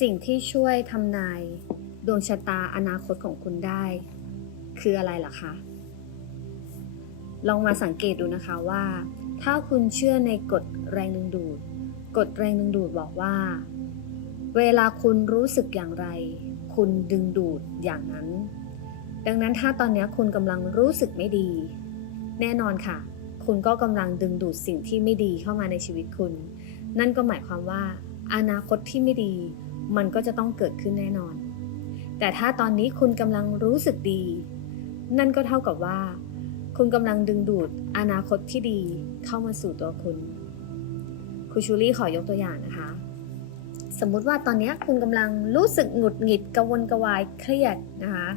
สิ่งที่ช่วยทำนาย ดวงชะตาอนาคตของคุณได้ คืออะไรล่ะคะ ลองมาสังเกตดูนะคะว่า ถ้าคุณเชื่อในกฎแรงดึงดูด กฎแรงดึงดูดบอกว่า เวลาคุณรู้สึกอย่างไร คุณดึงดูดอย่างนั้น ดังนั้นถ้าตอนนี้คุณกำลังรู้สึกไม่ดี แน่นอนค่ะ คุณก็กำลังดึงดูดสิ่งที่ไม่ดีเข้ามาในชีวิตคุณ นั่นก็หมายความว่าอนาคตที่ไม่ดี มันก็จะต้องเกิดขึ้นแน่นอน แต่ถ้าตอนนี้คุณกำลังรู้สึกดี นั่นก็เท่ากับว่า คุณกำลังดึงดูดอนาคตที่ดีเข้ามาสู่ตัวคุณครูชูรี่ขอยกตัวอย่างนะคะ สมมุติว่าตอนนี้คุณกำลังรู้สึกหงุดหงิดกระวนกระวายเครียดนะคะ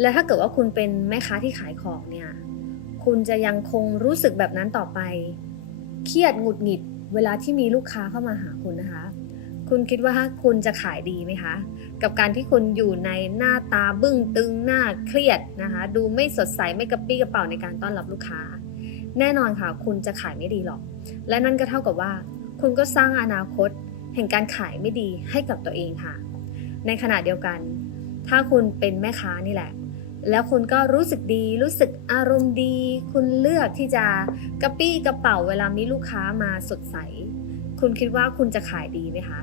และถ้าเกิดว่าคุณเป็นแม่ค้าที่ขายของเนี่ย คุณจะยังคงรู้สึกแบบนั้นต่อไป เครียดหงุดหงิดเวลาที่มีลูกค้าเข้ามาหาคุณนะคะ คุณคิดว่าคุณจะขายดีไหมคะ กับการที่คุณอยู่ในหน้าตาบึ้งตึงหน้าเครียดนะคะ ดูไม่สดใสไม่กระปี้กระเป๋าในการต้อนรับลูกค้า แน่นอนค่ะ คุณจะขายไม่ดีหรอก และนั่นก็เท่ากับว่า คุณก็สร้างอนาคต แห่งการขายไม่ดีให้กับตัวเองค่ะ ในขณะเดียวกัน ถ้าคุณเป็นแม่ค้านี่แหละ แล้วคุณก็รู้สึกดี รู้สึกอารมณ์ดี คุณเลือกที่จะกระปี้กระเป๋าเวลามีลูกค้ามาสดใส คุณคิดว่าคุณจะขายดีไหมคะ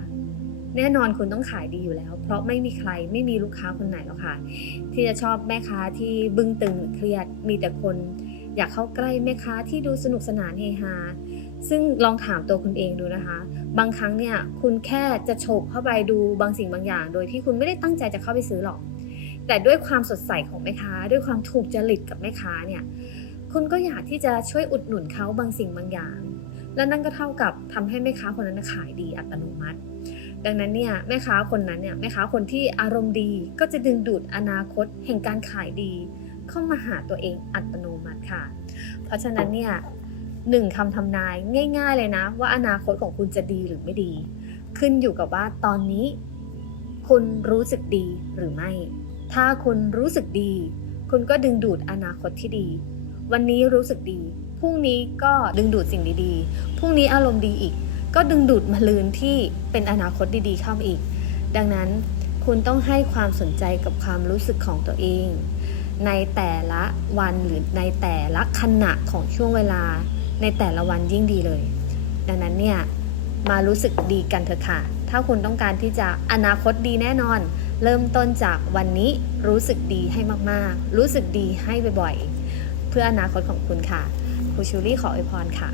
แน่นอนคุณต้องขายดีอยู่แล้ว เพราะไม่มีใครไม่มีลูกค้าคนไหนหรอกค่ะ ที่จะชอบแม่ค้าที่บึ้งตึงเครียดมีแต่คน อยากเข้าใกล้แม่ค้าที่ดูสนุกสนานเฮฮาซึ่งลองถามตัวคุณเองดูนะคะ บางครั้งเนี่ยคุณแค่จะโฉบเข้าไปดูบางสิ่งบางอย่าง โดยที่คุณไม่ได้ตั้งใจจะเข้าไปซื้อหรอก แต่ด้วยความสดใสของแม่ค้า ด้วยความถูกจริตกับแม่ค้าเนี่ยคุณก็อยากที่จะช่วยอุดหนุนเขาบางสิ่งบางอย่าง และนั่นก็เท่ากับทำให้แม่ค้าคนนั้นขายดีอัตโนมัติ ดังนั้นเนี่ยแม่ค้าคนนั้นเนี่ยแม่ค้าคนที่อารมณ์ดีก็จะดึงดูดอนาคตแห่งการขายดี เข้ามาหาตัวเองอัตโนมัติค่ะ เพราะฉะนั้นเนี่ยหนึ่งคำทำนายง่าย ๆ เลยนะ ว่าอนาคตของคุณจะดีหรือไม่ดี ขึ้นอยู่กับว่าตอนนี้ คุณรู้สึกดีหรือไม่ ถ้าคุณรู้สึกดี คุณก็ดึงดูดอนาคตที่ดี วันนี้รู้สึกดี พรุ่งนี้ก็ดึงดูดสิ่งดีๆ พรุ่งนี้อารมณ์ดีอีก ก็ดึงดูดมาลืนที่เป็นอนาคตดีๆเข้ามาอีก ดังนั้นคุณต้องให้ความสนใจกับความรู้สึกของตัวเอง ในแต่ละวันหรือในแต่ละขณะของช่วงเวลา ในแต่ละวันยิ่งดีเลย ดังนั้นเนี่ยมารู้สึกดีกันเถอะค่ะ ถ้าคุณต้องการที่จะอนาคตดีแน่นอน เริ่มต้นจากวันนี้รู้สึกดีให้มากๆ รู้สึกดีให้บ่อยๆ เพื่ออนาคตของคุณค่ะ รูชูรี่ขออวยพรค่ะ